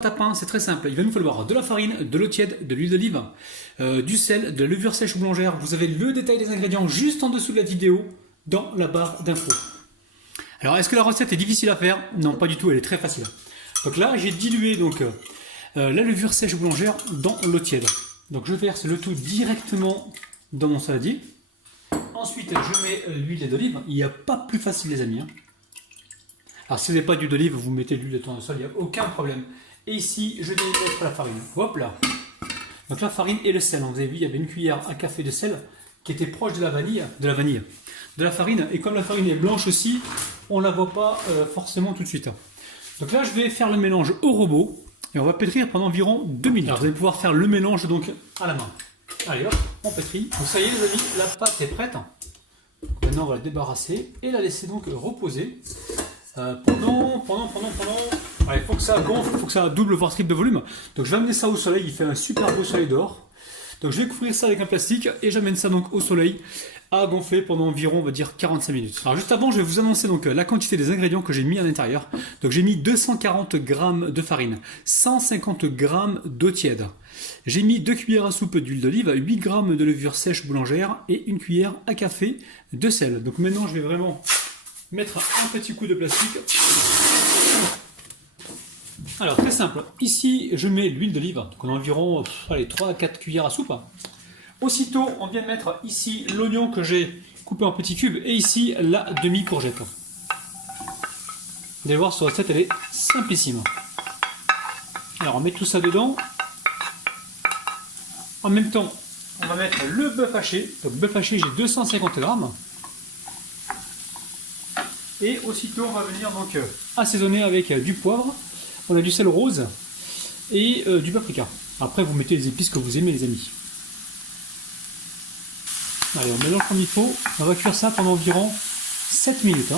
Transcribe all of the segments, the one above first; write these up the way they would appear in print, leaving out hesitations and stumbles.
Tapin, c'est très simple. Il va nous falloir de la farine, de l'eau tiède, de l'huile d'olive, du sel, de la levure sèche ou boulangère. Vous avez le détail des ingrédients juste en dessous de la vidéo dans la barre d'infos. Alors, est-ce que la recette est difficile à faire? Non, pas du tout, elle est très facile. Donc là, j'ai dilué la levure sèche ou boulangère dans l'eau tiède. Donc je verse le tout directement dans mon saladier. Ensuite, je mets l'huile d'olive. Il n'y a pas plus facile, les amis. Alors, si vous n'avez pas d'huile d'olive, vous mettez de l'huile de tournesol, il n'y a aucun problème. Et ici, je vais mettre la farine. Hop là. Donc la farine et le sel. Vous avez vu, il y avait une cuillère à café de sel qui était proche de la farine. Et comme la farine est blanche aussi, on ne la voit pas forcément tout de suite. Donc là, je vais faire le mélange au robot. Et on va pétrir pendant environ 2 minutes. Alors, vous allez pouvoir faire le mélange donc à la main. Allez hop, on pétrit. Donc ça y est les amis, la pâte est prête. Maintenant, on va la débarrasser et la laisser donc reposer. Pendant. Il faut que ça gonfle, il faut que ça double voire triple de volume. Donc je vais amener ça au soleil, il fait un super beau soleil dehors. Donc je vais couvrir ça avec un plastique et j'amène ça donc au soleil à gonfler pendant environ, on va dire, 45 minutes. Alors juste avant, je vais vous annoncer donc la quantité des ingrédients que j'ai mis à l'intérieur. Donc j'ai mis 240 g de farine, 150 g d'eau tiède. J'ai mis 2 cuillères à soupe d'huile d'olive, 8 g de levure sèche boulangère et 1 cuillère à café de sel. Donc maintenant, je vais vraiment mettre un petit coup de plastique. Alors très simple, ici je mets l'huile d'olive, donc on a environ 3 à 4 cuillères à soupe. Aussitôt on vient de mettre ici l'oignon que j'ai coupé en petits cubes et ici la demi-courgette. Vous allez voir, cette recette elle est simplissime. Alors on met tout ça dedans. En même temps on va mettre le bœuf haché, donc bœuf haché j'ai 250 g. Et aussitôt on va venir donc assaisonner avec du poivre. On a du sel rose et du paprika. Après, vous mettez les épices que vous aimez, les amis. Allez, on mélange comme il faut. On va cuire ça pendant environ 7 minutes.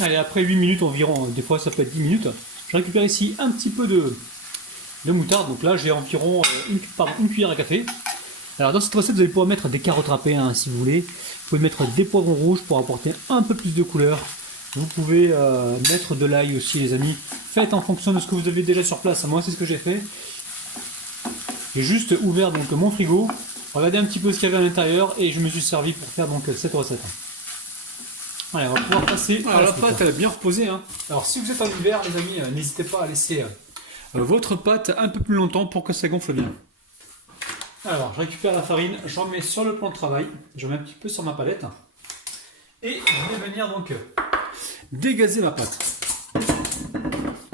Allez, après 8 minutes environ, des fois ça peut être 10 minutes, je récupère ici un petit peu de moutarde. Donc là, j'ai environ une cuillère à café. Alors dans cette recette, vous allez pouvoir mettre des carottes râpées si vous voulez. Vous pouvez mettre des poivrons rouges pour apporter un peu plus de couleur. Vous pouvez mettre de l'ail aussi, les amis. Faites en fonction de ce que vous avez déjà sur place. Moi, c'est ce que j'ai fait. J'ai juste ouvert donc mon frigo, regardé un petit peu ce qu'il y avait à l'intérieur et je me suis servi pour faire donc cette recette. Allez, on va pouvoir passer à la pâte. Elle a bien reposé. Alors, si vous êtes en hiver, les amis, n'hésitez pas à laisser votre pâte un peu plus longtemps pour que ça gonfle bien. Alors, je récupère la farine, j'en mets sur le plan de travail, j'en mets un petit peu sur ma palette et je vais venir donc dégazer ma pâte.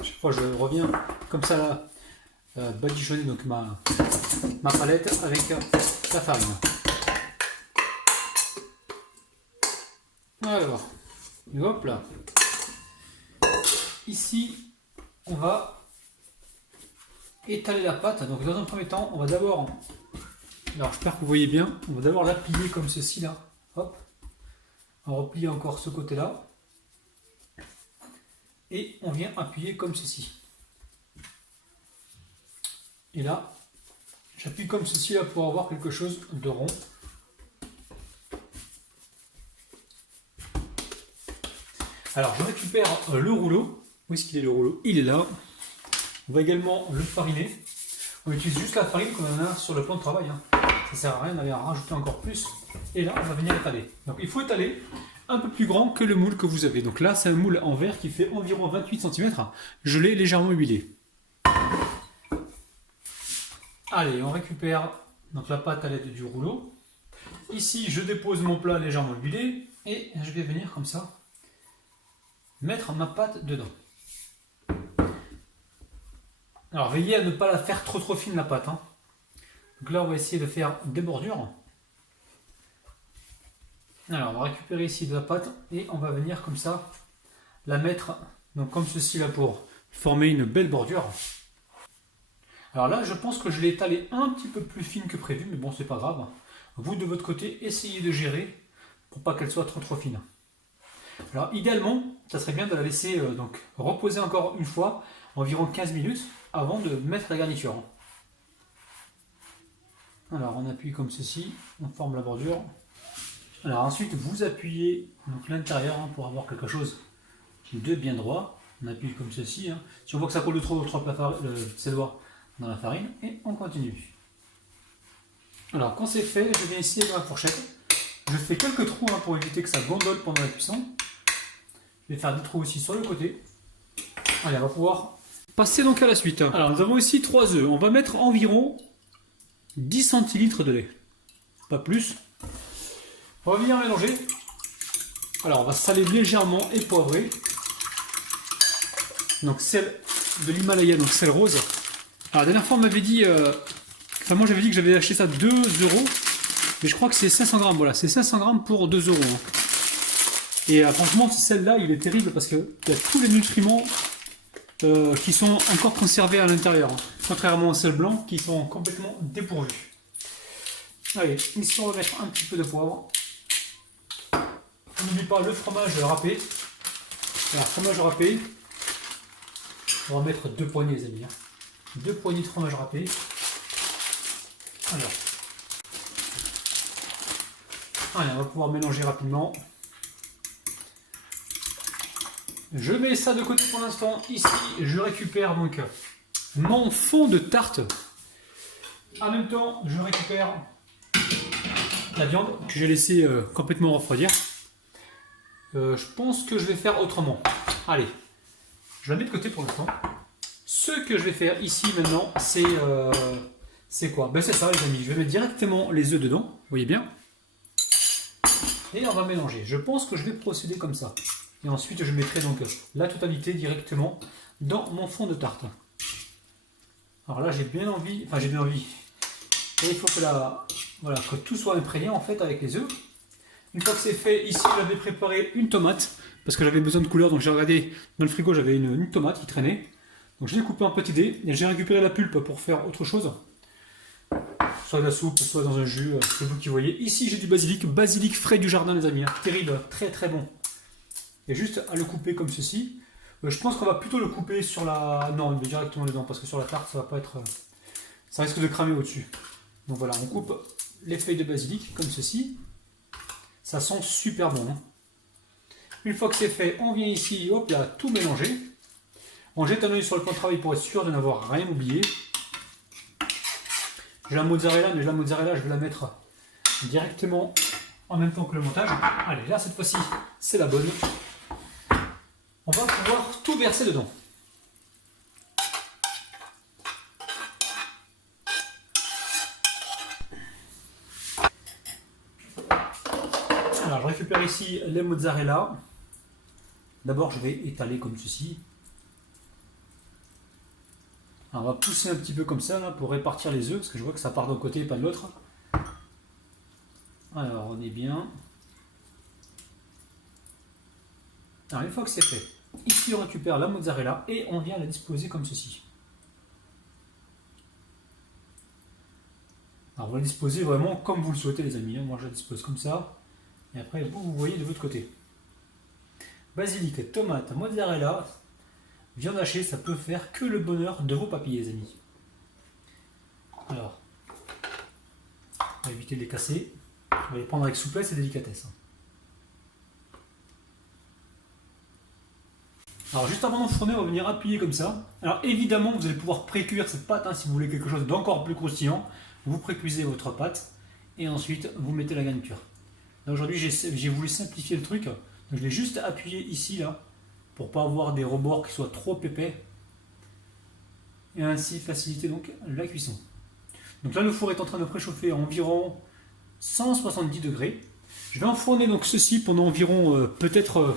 Chaque fois je reviens comme ça là, badigeonner donc ma palette avec la farine. Alors, hop là. Ici, on va étaler la pâte. Donc dans un premier temps, on va d'abord, alors j'espère que vous voyez bien, on va d'abord la plier comme ceci là. Hop. On replie encore ce côté là. Et on vient appuyer comme ceci. Et là, j'appuie comme ceci là pour avoir quelque chose de rond. Alors je récupère le rouleau. Où est-ce qu'il est le rouleau? Il est là. On va également le fariner. On utilise juste la farine qu'on en a sur le plan de travail. Ça sert à rien d'aller en rajouter encore plus. Et là, on va venir étaler. Donc il faut étaler un peu plus grand que le moule que vous avez. Donc là, c'est un moule en verre qui fait environ 28 cm. Je l'ai légèrement huilé. Allez, on récupère donc la pâte à l'aide du rouleau. Ici, je dépose mon plat légèrement huilé et je vais venir comme ça mettre ma pâte dedans. Alors, veillez à ne pas la faire trop fine la pâte. Donc là, on va essayer de faire des bordures. Alors, on va récupérer ici de la pâte et on va venir comme ça la mettre donc comme ceci là pour former une belle bordure. Alors là, je pense que je l'ai étalée un petit peu plus fine que prévu, mais bon, c'est pas grave. Vous de votre côté, essayez de gérer pour pas qu'elle soit trop fine. Alors idéalement, ça serait bien de la laisser donc reposer encore une fois, environ 15 minutes, avant de mettre la garniture. Alors on appuie comme ceci, on forme la bordure. Alors ensuite vous appuyez donc l'intérieur pour avoir quelque chose de bien droit. On appuie comme ceci. Hein. Si on voit que ça colle trop, ses doigts dans la farine, et on continue. Alors quand c'est fait, je viens ici avec ma fourchette. Je fais quelques trous hein, pour éviter que ça gondole pendant la cuisson. Je vais faire des trous aussi sur le côté. Allez, on va pouvoir passer donc à la suite. Alors nous avons ici 3 œufs. On va mettre environ 10 centilitres de lait. Pas plus. On va venir mélanger. Alors on va saler légèrement et poivrer. Donc sel de l'Himalaya, donc sel rose. Alors la dernière fois on m'avait dit, moi j'avais dit que j'avais acheté ça 2 €, mais je crois que c'est 500 grammes, voilà, c'est 500 grammes pour 2 €. Hein. Et franchement ce sel là il est terrible parce qu'il y a tous les nutriments qui sont encore conservés à l'intérieur, hein, contrairement au sel blanc qui sont complètement dépourvus. Allez, ici on va mettre un petit peu de poivre. N'oublie pas le fromage râpé. Alors fromage râpé. On va mettre 2 poignées les amis. 2 poignées de fromage râpé. Alors. Allez, on va pouvoir mélanger rapidement. Je mets ça de côté pour l'instant. Ici, je récupère donc mon fond de tarte. En même temps, je récupère la viande que j'ai laissé complètement refroidir. Je pense que je vais faire autrement. Allez, je la mets de côté pour l'instant. Ce que je vais faire ici maintenant, c'est quoi? Ben c'est ça les amis, je vais mettre directement les œufs dedans, vous voyez bien. Et on va mélanger. Je pense que je vais procéder comme ça. Et ensuite je mettrai donc la totalité directement dans mon fond de tarte. Alors là j'ai bien envie, et il faut que tout soit imprégné en fait avec les œufs. Une fois que c'est fait, ici j'avais préparé une tomate parce que j'avais besoin de couleur, donc j'ai regardé dans le frigo, j'avais une tomate qui traînait. Donc je l'ai coupée en petits dés et j'ai récupéré la pulpe pour faire autre chose. Soit de la soupe, soit dans un jus, c'est vous qui voyez. Ici j'ai du basilic frais du jardin les amis, hein. Terrible, très très bon. Et juste à le couper comme ceci. Je pense qu'on va plutôt le couper sur la... Non, mais directement dedans parce que sur la tarte ça va pas être... Ça risque de cramer au-dessus. Donc voilà, on coupe les feuilles de basilic comme ceci. Ça sent super bon. Hein. Une fois que c'est fait, on vient ici, hop là, tout mélanger. On jette un œil sur le plan de travail pour être sûr de n'avoir rien oublié. J'ai la mozzarella, mais la mozzarella, je vais la mettre directement en même temps que le montage. Allez, là, cette fois-ci, c'est la bonne. On va pouvoir tout verser dedans. Alors, je récupère ici les mozzarella. D'abord, je vais étaler comme ceci. Alors, on va pousser un petit peu comme ça là, pour répartir les œufs, parce que je vois que ça part d'un côté et pas de l'autre. Alors, on est bien. Alors, une fois que c'est fait, ici on récupère la mozzarella et on vient la disposer comme ceci. Alors, on va la disposer vraiment comme vous le souhaitez les amis. Moi, je la dispose comme ça. Et après, vous voyez de votre côté. Basilic, tomate, mozzarella, viande hachée, ça peut faire que le bonheur de vos papilles, les amis. Alors, on va éviter de les casser. On va les prendre avec souplesse et délicatesse. Alors, juste avant d'enfourner, on va venir appuyer comme ça. Alors, évidemment, vous allez pouvoir précuire cette pâte, hein, si vous voulez quelque chose d'encore plus croustillant. Vous précuisez votre pâte et ensuite, vous mettez la garniture. Là, aujourd'hui, j'ai voulu simplifier le truc. Donc, je vais juste appuyer ici, là, pour pas avoir des rebords qui soient trop épais. Et ainsi faciliter donc la cuisson. Donc là, le four est en train de préchauffer à environ 170 degrés. Je vais enfourner donc ceci pendant environ peut-être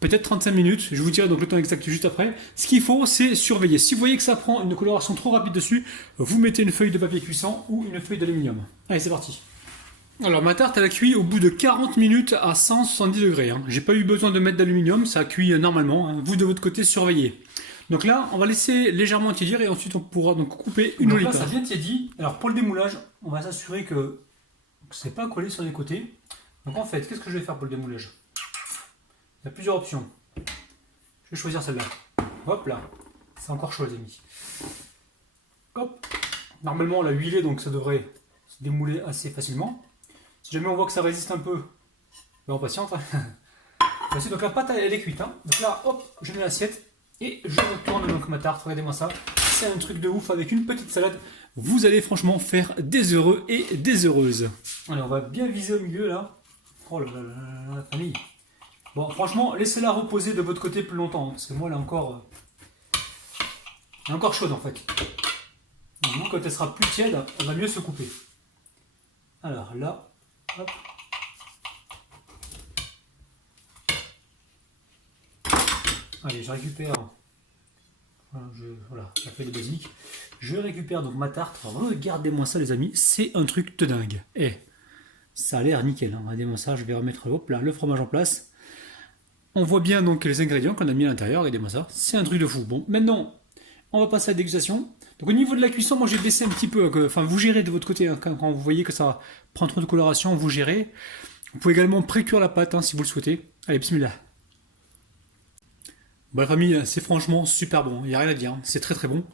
35 minutes. Je vous dirai donc le temps exact juste après. Ce qu'il faut, c'est surveiller. Si vous voyez que ça prend une coloration trop rapide dessus, vous mettez une feuille de papier cuisson ou une feuille d'aluminium. Allez, c'est parti. Alors ma tarte elle a cuit au bout de 40 minutes à 170 degrés. Hein. J'ai pas eu besoin de mettre d'aluminium, ça a cuit normalement. Hein. Vous de votre côté surveillez. Donc là on va laisser légèrement tiédir et ensuite on pourra donc couper une olive. Là ça vient tiédi. Alors pour le démoulage, on va s'assurer que c'est pas collé sur les côtés. Donc en fait, qu'est-ce que je vais faire pour le démoulage? Il y a plusieurs options. Je vais choisir celle-là. Hop là, c'est encore chaud les amis. Hop. Normalement on l'a huilé donc ça devrait se démouler assez facilement. Si jamais on voit que ça résiste un peu, ben on patiente. Voici, donc la pâte elle est cuite. Hein. Donc là, hop, je mets l'assiette et je retourne donc ma tarte. Regardez-moi ça. C'est un truc de ouf avec une petite salade. Vous allez franchement faire des heureux et des heureuses. Allez, on va bien viser au milieu là. Oh là là là la famille. Bon, franchement, laissez-la reposer de votre côté plus longtemps. Hein, parce que moi, elle est encore chaude en fait. Donc, quand elle sera plus tiède, elle va mieux se couper. Alors là, hop. Allez, je récupère. Voilà, ça fait le basique. Je récupère donc ma tarte. Regardez-moi ça, les amis, c'est un truc de dingue. Eh, ça a l'air nickel. Hein. Regardez-moi ça, je vais remettre hop, là, le fromage en place. On voit bien donc les ingrédients qu'on a mis à l'intérieur. Regardez-moi ça, c'est un truc de fou. Bon, maintenant, on va passer à la dégustation. Donc au niveau de la cuisson, moi j'ai baissé un petit peu. Enfin, vous gérez de votre côté. Hein, quand vous voyez que ça prend trop de coloration, vous gérez. Vous pouvez également pré-cuire la pâte hein, si vous le souhaitez. Allez, bismillah. Bref, famille, c'est franchement super bon. Il n'y a rien à dire. C'est très très bon.